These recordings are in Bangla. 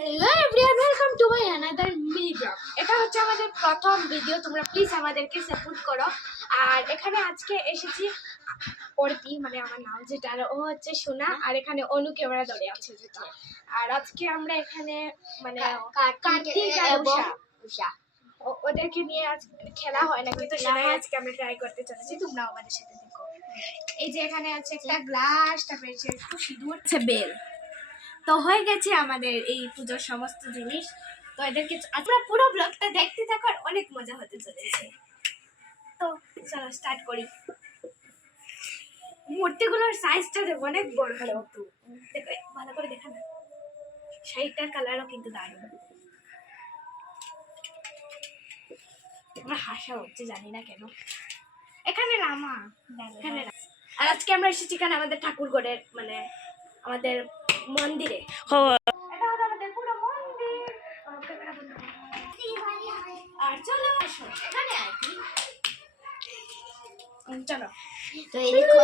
Hello everyone, welcome to my another mini blog. এটা হচ্ছে আমাদের প্রথম ভিডিও, তোমরা প্লিজ আমাদেরকে সাপোর্ট করো। আর এখানে আজকে এসেছি অর্পি, মানে আমার নাম যেটা, আর ও হচ্ছে সোনা, আর এখানে অনু ক্যামেরা ধরে আছে যেটা। আর আজকে আমরা এখানে মানে কার্তিক আর উষা ওদেরকে নিয়ে আজ খেলা হয় না, কিন্তু সেটাই আজকে আমরা ট্রাই করতে চলেছি। তোমরা আমাদের সাথে দেখো। এই যে এখানে আছে একটা গ্লাস, তারপরে একটু সিঁদুর, আছে বেল। তো হয়ে গেছে আমাদের এই পুজোর সমস্ত জিনিস। তো এদেরকে আপনারা পুরো ব্লগটা দেখতে থাকো, আর অনেক মজা হতে চলেছে। তো চলো স্টার্ট করি। মূর্তিগুলোর সাইজটা দেখো, অনেক বড় কিন্তু দেখো, ভালো করে দেখা না, শাড়িটার কালারও কিন্তু দারুণ। আমার হাসা হচ্ছে, জানি না কেন। এখানে রামা, এখানে আর আজকে আমরা এসেছি এখানে আমাদের ঠাকুর ঘরের, মানে আমাদের মন্দিরে। এটা হলো আমাদের পুরো মন্দির। আর চলো আসো এখানে আছি। চলো। তো এই দেখো,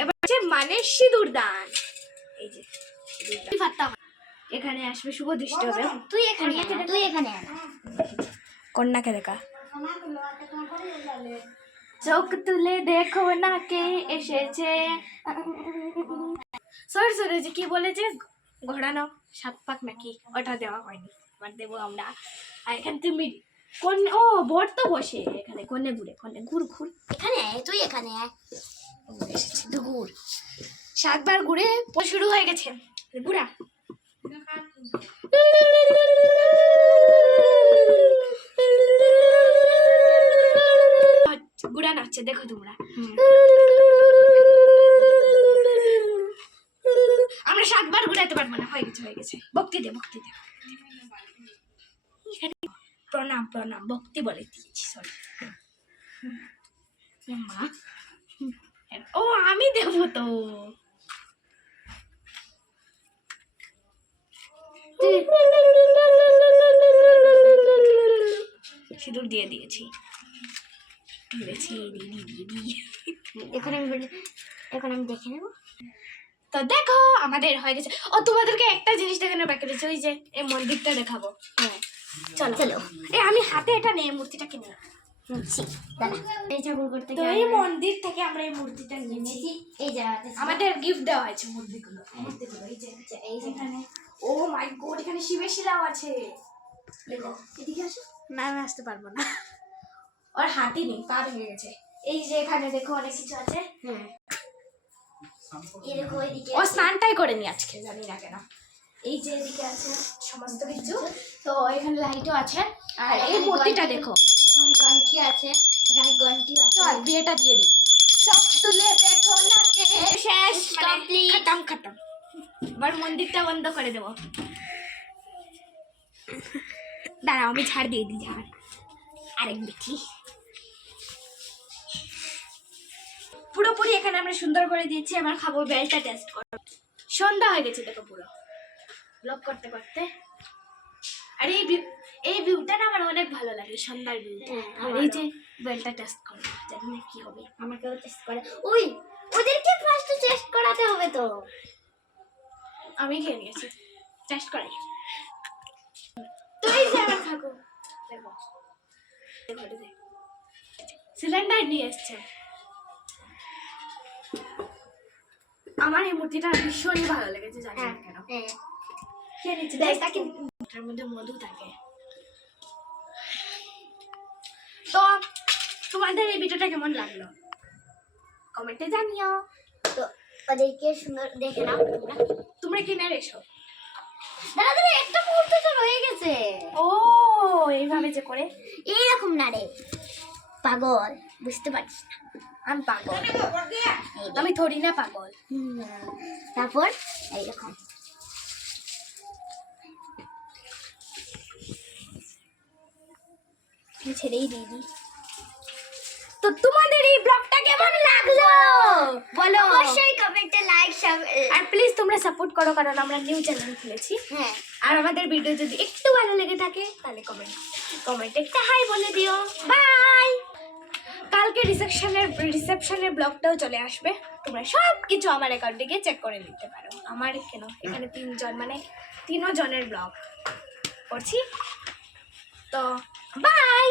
এবার হচ্ছে মানে সিঁদুর দান। এই যে এখানে আসবে, শুভ দৃষ্টি হবে। তুই এখানে কন্যাকে দেখা, চোখ তুলে দেখো না কে এসেছে। সরি সরি, যে কি বলেছে, ঘোরানো 7 পাক নাকি, ওটা দেওয়া হয়নি, এবার দেবো আমরা। আর এখানে তুমি কোন, ও বর তো বসে এখানে, কোনে ঘুরে, কোনে ঘুর ঘুর, তুই এখানে এসেছে তো ঘুর। 7 বার ঘুরে শুরু হয়ে গেছে ঘুরা। ঘুরানো হচ্ছে, দেখো তোমরা। আমরা 7 বার ঘুরাতে পারবো না, হয়ে গেছে হয়ে গেছে। ভক্তি দে, ভক্তি দে। প্রণাম প্রণাম, ভক্তি বলে দিয়েছি, সরি মা। ও আমি দেবো তো, সিঁদুর দিয়ে দিয়েছি। এখন আমি দেখে নেবো। তো দেখো আমাদের হয়ে গেছে। ও তোমাদেরকে একটা জিনিস দেখানো বাকি রয়েছে, ওই যে এই মন্দিরটা দেখাবো। হ্যাঁ, চলো চলো। আমি হাতে এটা নেই, মূর্তিটাকে নিই। এই ঠাকুর করতে তো এই মন্দির থেকে আমরা এই মূর্তিটা নিয়েছি। এই জায়গাতে আমাদের গিফট দেওয়া হয়েছে মূর্তিগুলো। এই যেখানে, ও মাই গড, এখানে শিবের শিলাও আছে। দেখো এদিকে আসো। না আমি আসতে পারবো না, ওর হাতই নেই, পা ভেঙে গেছে। এই যে এখানে দেখো অনেক কিছু আছে। হ্যাঁ, এই দেখো এদিকে ও স্নানটাই করেনি আজকে, জানি না কেন। এই যে এদিকে আছে সমস্ত কিছু। তো এখানে লাইটও আছে। আর এই মূর্তিটা দেখো, এখানে গন্টি আছে, এখানে গন্টি আছে। চল বিয়েটা দিয়ে দিই। চোখ তুলে দেখো না কে, শেষ Complete. খতম খতম। এবার মন্দিরটা বন্ধ করে দেবো। দাঁড়াও আমি ঝাড় দিয়ে দিই, ঝাড় আরেক দেখি। পুরোপুরি এখানে আমরা সুন্দর করে দিয়েছি। এবার খাবো, বেলটা টেস্ট করো। সন্ধ্যা হয়ে গেছে দেখো, পুরো ব্লগ করতে করতে। আর এই ভিউটা না আমার অনেক ভালো লাগে, সন্ধ্যার ভিউটা। আর এই যে বেলটা টেস্ট করো, জানি না কি হবে। আমাকেও টেস্ট করে। ওই ওদেরকে ফার্স্ট টেস্ট করাতে হবে তো। আমি খেয়ে নিয়েছি, টেস্ট করাই। তো এই যে আমার ঠাকুর দেখো, সিলিন্ডার নিয়ে এসছে। আমার এই মূর্তিটা ভীষণই ভালো লেগেছে, জানি না কেন। খেয়ে নিচ্ছি, বেলটা কিন্তু এটার মধ্যে মধু থাকে। তো তোমাদের এই ভিডিওটা কেমন লাগলো কমেন্টে জানিও। তো ওদেরকে সুন্দর দেখে নাও তোমরা। তোমরা কিনে রেখো। দাদা দাদা, একটা মুহূর্ত তো রয়ে গেছে। ও এইভাবে যে করে, এইরকম না রে পাগল, বুঝতে পারছিস না? আমি পাগল, আমি থোড়ি না পাগল। তারপর এইরকম ছেড়েই দিয়ে দিই। তো তোমাদের এই ব্লগটা কেমন লাগলো? আর প্লিজ তোমরা সাপোর্ট করো, কারণ আমরা নিউ চ্যানেল খুলেছি। হ্যাঁ আর আমাদের ভিডিও যদি একটু ভালো লেগে থাকে তাহলে কমেন্টে একটা হাই বলে দিও। বাই। কালকে রিসেপশনের ব্লগটাও চলে আসবে, তোমরা সব কিছু আমার অ্যাকাউন্টে গিয়ে চেক করে নিতে পারো। আমার কেন এখানে 3 জন, মানে 3 জনের ব্লগ করছি। তো বাই।